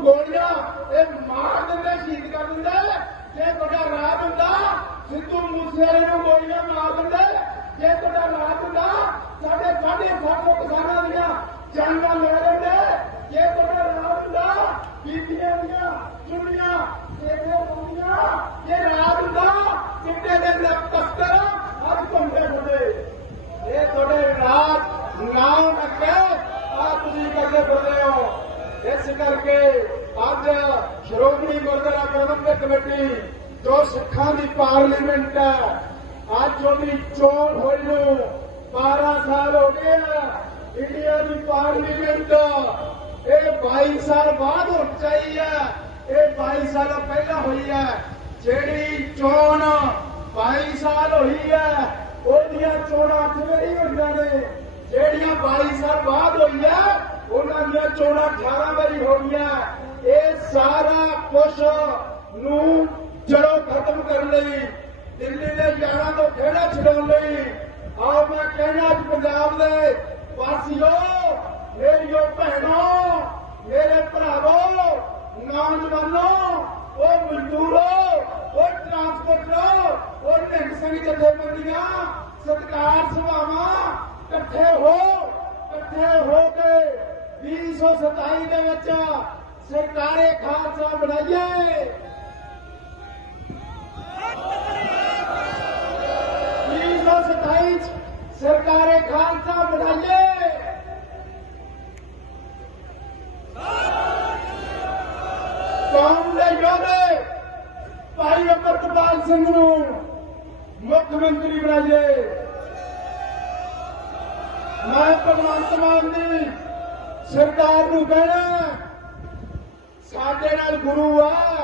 ਗੋਲੀਆਂ, ਇਹ ਮਾਰ ਦਿੰਦੇ, ਸ਼ਹੀਦ ਕਰ ਦਿੰਦੇ। ਜੇ ਤੁਹਾਡਾ ਰਾਜ ਹੁੰਦਾ ਸਿੱਧੂ ਮੂਸੇਵਾਲੇ ਨੂੰ ਗੋਲੀਆਂ ਮਾਰ ਦਿੰਦੇ। ਜੇ ਤੁਹਾਡਾ ਰਾਜ ਹੁੰਦਾ ਸਾਡੇ ਸਾਢੇ ਸੱਤ ਕਿਸਾਨਾਂ ਦੀਆਂ ਜਾਨਾਂ ਲੈ ਲੈਂਦੇ। ਜੇ ਤੁਹਾਡਾ ਰਾਜ ਹੁੰਦਾ ਬੀਬੀਆਂ ਦੀਆਂ ਚੁੰਨੀਆਂ ਦੇਖਦੇ ਹੁੰਦੀਆਂ ਜੇ ਰਾਜ ਹੁੰਦਾ ਕਿੱਡੇ ਦੇ ਤਸਕਰ ਅੱਜ ਘੁੰਮਦੇ ਹੁੰਦੇ ਇਹ ਤੁਹਾਡੇ ਰਾਜ ਨਾਮ ਅੱਗੇ ਆ ਤੁਸੀਂ ਕਰਦੇ ਫਿਰਦੇ ਹੋ। ਇਸ ਕਰਕੇ ਅੱਜ ਸ਼੍ਰੋਮਣੀ ਗੁਰਦੁਆਰਾ ਪ੍ਰਬੰਧਕ ਕਮੇਟੀ ਜੋ ਸਿੱਖਾਂ ਦੀ ਪਾਰਲੀਮੈਂਟ ਹੈ, ਅੱਜ ਉਹਦੀ ਚੋਣ ਹੋਈ ਨੂੰ 12 ਸਾਲ ਹੋ ਗਏ ਆ, ਇੰਡੀਆ ਦੀ ਪਾਰਲੀਮੈਂਟ। ਇਹ 22 ਸਾਲ ਬਾਅਦ ਹੋਣੀ ਚਾਹੀਦੀ ਹੈ ਇਹ 22 ਸਾਲ ਪਹਿਲਾਂ ਹੋਈ ਹੈ ਜਿਹੜੀ ਚੋਣ 22 ਸਾਲ ਹੋਈ ਹੈ ਉਹਦੀਆਂ ਚੋਣਾਂ ਅੱਜ ਨਹੀਂ ਹੁੰਦੀਆਂ ਨੇ? ਜਿਹੜੀਆਂ 22 ਸਾਲ ਬਾਅਦ ਹੋਈ ਹੈ ਉਹਨਾਂ ਦੀਆਂ ਚੋਣਾਂ 18 ਵਾਰੀ ਹੋ ਗਈਆਂ। ਇਹ ਸਾਰਾ ਕੁਝ ਨੂੰ ਜੜੋਂ ਖਤਮ ਕਰਨ ਲਈ, ਦਿੱਲੀ ਦੇ ਯਾਰਾਂ ਤੋਂ ਖੇੜਾ ਛਡਾਉਣ ਲਈ ਆਓ ਮੈਂ ਕਹਿਣਾ ਪੰਜਾਬ ਦੇ ਵਾਸੀਓ, ਮੇਰੀਓ ਭੈਣੋ, ਮੇਰੇ ਭਰਾਵੋ, ਨੌਜਵਾਨੋ, ਉਹ ਮਜ਼ਦੂਰੋ, ਉਹ ਟਰਾਂਸਪੋਰਟਰੋ, ਉਹ ਢਿੰਡ ਸਿੰਘ ਜਥੇਬੰਦੀਆਂ ਸਰਕਾਰ ਸਭਾਵਾਂ ਇਕੱਠੇ ਹੋ ਇਕੱਠੇ ਹੋ ਕੇ 2027 ਦੇ ਵਿੱਚ ਸਰਕਾਰੇ ਖਾਲਸਾ ਬਣਾਈਏ। 2027 ਚ ਸਰਕਾਰੇ ਖਾਲਸਾ ਬਣਾਈਏ। ਕੌਮ ਦੇ ਯੋਧੇ, ਭਾਈ ਅਮਰਪਾਲ ਸਿੰਘ ਨੂੰ ਮੁੱਖ ਮੰਤਰੀ ਬਣਾਈਏ। ਮੈਂ ਭਗਵੰਤ ਮਾਨ ਦੀ ਸਰਕਾਰ ਨੂੰ ਕਹਿਣਾ ਸਾਡੇ ਨਾਲ ਗੁਰੂ ਆ।